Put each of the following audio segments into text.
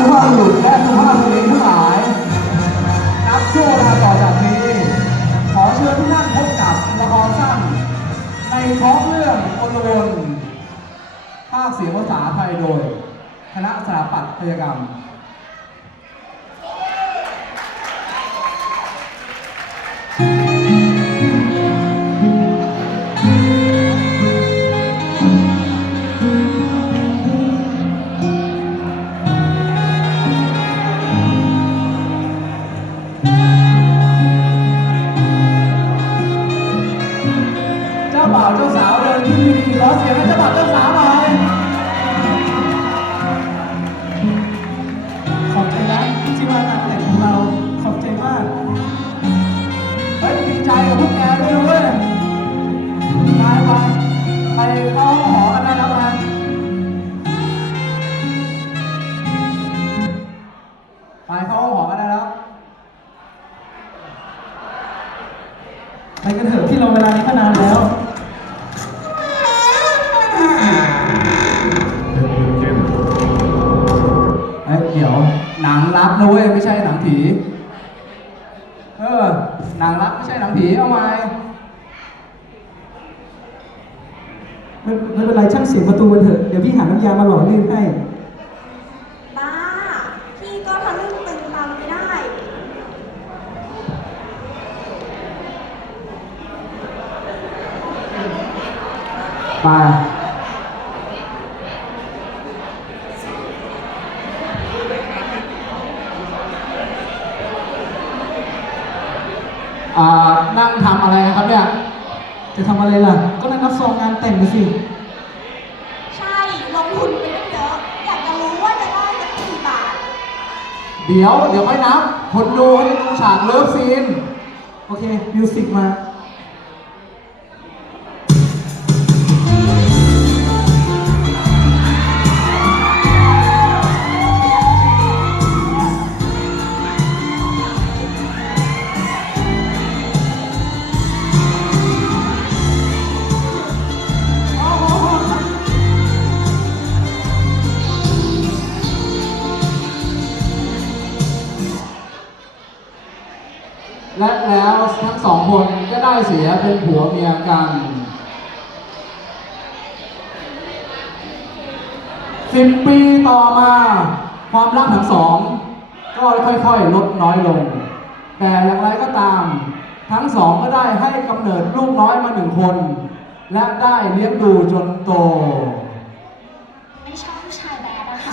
สุภาพบุรุษและสุภาพสตรีทั้งหลาย นับชั่วเวลาต่อจากนี้ ขอเชิญทุกท่านพบกับละครสั้นในท้องเรื่องอลวนภาคเสียงภาษาไทยโดย คณะสถาปัตยกรรม ไปกันเถอะที่เราเวลานี้ก็นานแล้วเฮ้ยเดี๋ยวหนังรักนะเว้ยไม่ใช่หนังผีเออหนังรักไม่ใช่หนังผีเอาไหมไม่ไม่เป็นไรช่างเสียงประตูกันเถอะเดี๋ยวพี่หาน้ำยามาหล่อลื่นให้ บ้า พี่ก็ทะลึ่งตึงตังไม่ได้ ไปอ่านั่งทำอะไรกันครับเนี่ย จะทำอะไรล่ะ ก็นั่งรับซองงานแต่งไปสิ ใช่ ลงทุนไปตั้งเยอะ อยากจะรู้ว่าจะได้สักกี่บาท เดี๋ยว เดี๋ยวค่อยนับคนดูเขาจะดูฉากเลิฟซีน โอเค มิวสิกมา และแล้วทั้งสองคนก็ได้เสียเป็นผัวเมียกันสิบปีต่อมา ความรักทั้งสอง ก็ค่อยๆ ลดน้อยลง แต่อย่างไรก็ตาม ทั้งสองก็ได้ให้กำเนิดลูกน้อยมาหนึ่งคน และได้เลี้ยงดูจนโต ไม่ชอบผู้ชายแบดอะค่ะ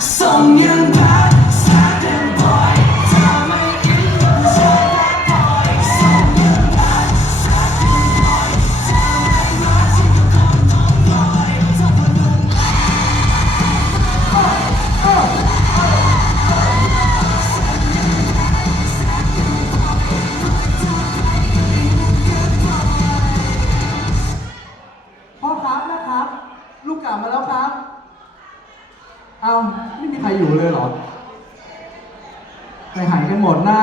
พ่อครับแม่ครับ ลูกกลับมาแล้วครับ เอาไม่มีใครอยู่เลยเหรอ ไปหายกันหมดนะ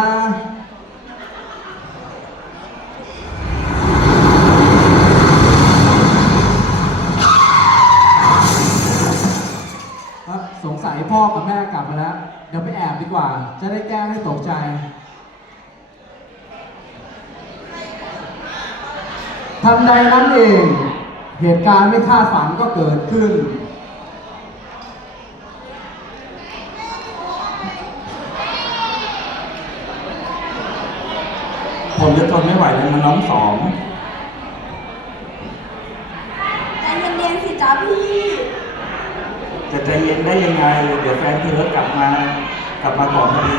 เอ้อสงสัยพ่อกับแม่กลับมาแล้ว เดี๋ยวไปแอบดีกว่า จะได้แกล้งให้ตกใจ ทันใดนั้นเอง เหตุการณ์ไม่คาดฝันก็เกิดขึ้น ผมจะทนไม่ไหวแล้วมันน้องสอง ใจเย็นๆสิจ้าพี่ จะใจเย็นได้ยังไง เดี๋ยวแฟนเธอกลับมา กลับมาก่อนพอดี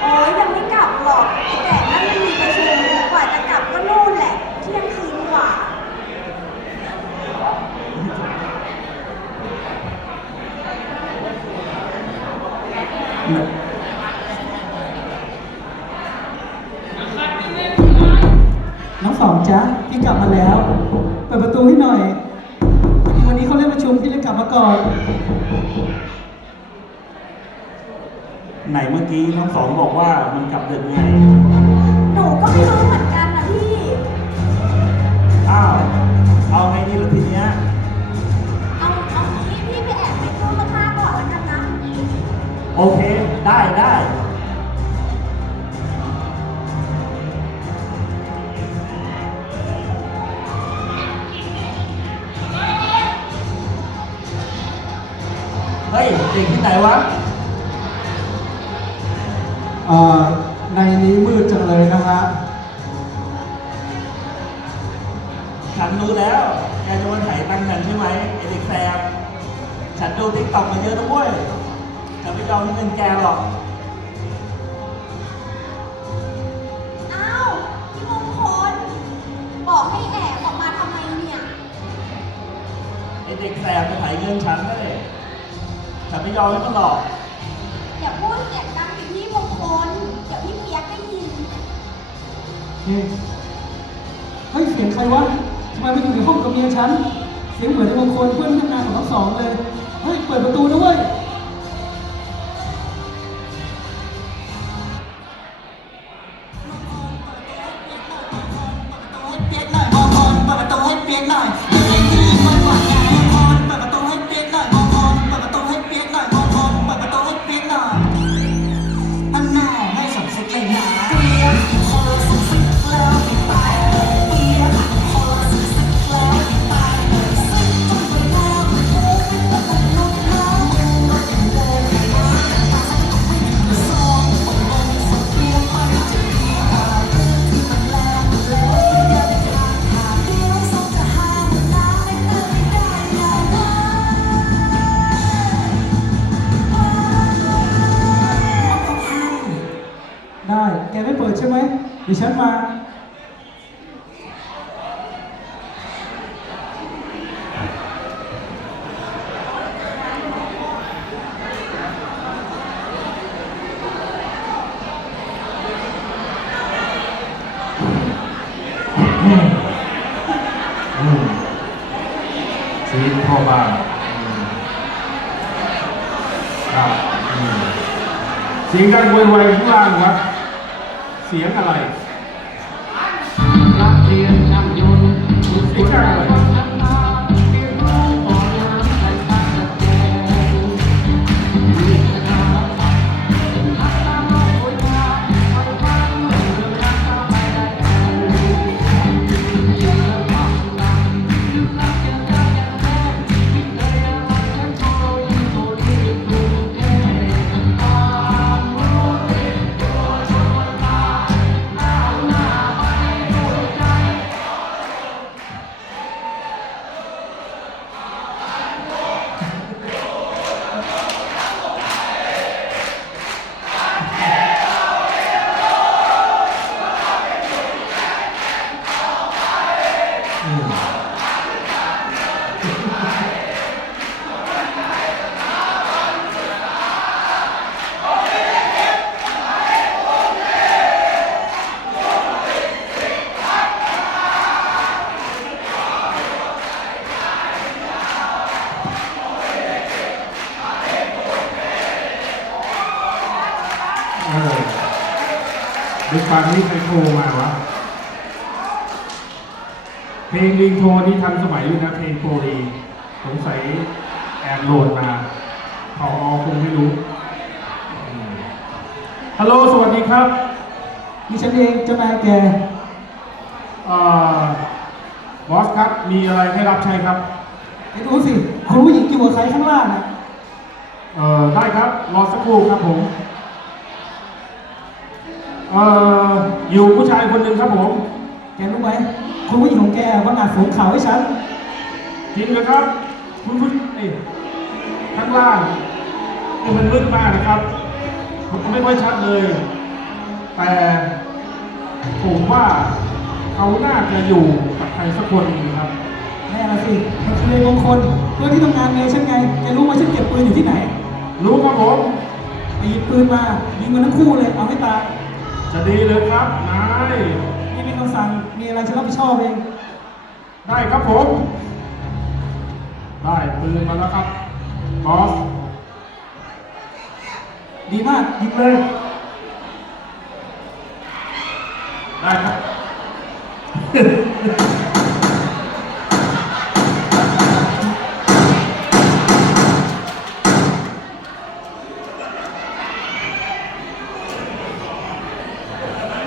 โอ้ยยังไม่กลับหรอกไอ้แก่นั่นมันมีประชุมกว่าจะกลับก็นู่นแหละ เที่ยงคืนกว่า น้องสองจ๊ะพี่กลับมาแล้ว เปิดประตูให้หน่อยพอดีวันนี้เขาเรียกประชุมพี่เลยกลับมาก่อน ไหนเมื่อกี้น้องสองบอกว่ามันกลับดึกไง หนูก็ไม่รู้เหมือนกันนะพี่ อ้าว เอาไงดีล่ะทีเนี้ย เอาเอางี้พี่ไปแอบในตู้เสื้อผ้าก่อนแล้วกันนะเโอเค ได้ได้เฮ้ยเด็กที่ไหนวะเอ่อ ในนี้มืดจังเลยนะฮะฉันรู้แล้ว แกจะมาถ่ายตังค์ฉันใช่ไหมไอเด็กแซมฉันดูทิกตอกมาเยอะนะเว้ยฉันไม่ยอมให้เงินแกหรอกอ้าวพี่มงคลบอกให้แอบออกมาทำไมเนี่ยไอเด็กแสบจะถ่ายเงินฉันเลยฉันไม่ยอมให้มันหรอก เฮ้ยเสียงใครวะทำไมมาอยู่ในห้องกับเมียฉัน เสียงเหมือนในมงคลเพื่อนที่ทำงานของทั้งสองเลย เฮ้ย เปิดประตูนะเว้ย ได้ แกไม่เปิดใช่ไหมเดี๋ยวฉันมา ชีวิตพ่อบ้านอืมครับอืมเสียงดังโวยวายข้างล่างครับ เสียงอะไรนักเรียนช่างยนต์เสียงดังอะไร กป่านนี้ใครโทรมาวะ เพลงลิงโทรนี่ทันสมัยอยู่นะเพลงโปรดีสงสัยแอบโหลดมาพอคงไม่รู้อืมฮัลโหลสวัสดีครับนี่ฉันเองเจ้านายแกเอ่อบอสครับ มีอะไรให้รับใช้ครับไอ้ดูสิคุณผู้หญิงอยู่กับใครข้างล่างนะเอ่อได้ครับ รอสักครู่ครับผม เอ่ออยู่ผู้ชายคนหนึ่งครับผม แกรู้ไหมคุณผู้หญิงของแกว่าอาจสวมข่าวให้ฉัน จริงนะครับ คุณผู้เอ้ยข้างล่างนี่มันมืดมากนะครับผมไม่ค่อยชัดเลย แต่ผมว่าเขาน่าจะอยู่กับใครสักคนหนึงครับ แน่ละสิมันคือไอ้มงคลเพื่อนที่ทำงานเมียฉันไง แกรู้ไหมฉันเก็บปืนอยู่ที่ไหนรู้ครับผม ไปหยิบปืนมายิงมันทั้งคู่เลย เอาให้ตาย จะดีเลยครับนายนี่มีคำสั่งมีอะไรฉันรับผิดชอบเองได้ครับผม ได้ปืนมาแล้วครับบอสดีมากยิงเลย ได้ครับ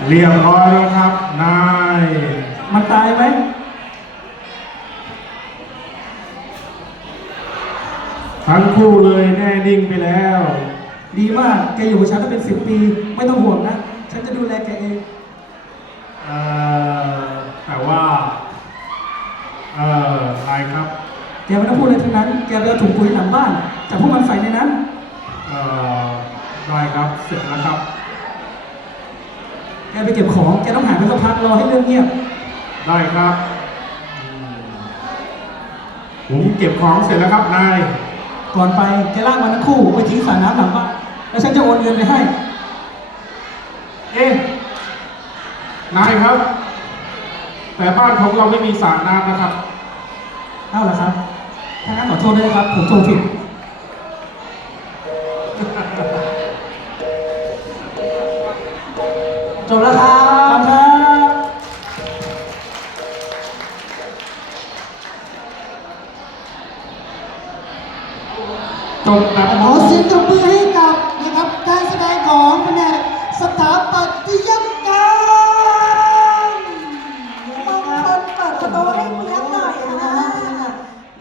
เรียบร้อยแล้วครับ นาย มันตายไหมทั้งคู่เลยแน่นิ่งไปแล้ว ดีมากแกอยู่กับฉันมาเป็นสิบปี ไม่ต้องห่วงนะ ฉันจะดูแลแกเองเอ่อแต่ว่าเอ่อนายครับแกไม่ต้องพูดอะไรทั้งนั้น แกไปเอาถุงปุ๋ยหลังบ้านจับพวกมันใส่ในนั้น เอ่อได้ครับเสร็จแล้วครับ แกไปเก็บของแกต้องหายไปสักพักรอให้เรื่องเงียบ ได้ครับอืมผมเก็บของเสร็จแล้วครับนาย ก่อนไปแกลากมันทั้งคู่ไปทิ้งสระน้ำหลังบ้านแล้วฉันจะโอนเงินไปให้ เอ๊ะนายครับ แต่บ้านของเราไม่มีสระน้ำนะครับ เอ้าเหรอครับถ้างั้นขอโทษด้วยนะครับ ผมโทรผิด แล้วครับครับจบแบบขอเสียงตบมือ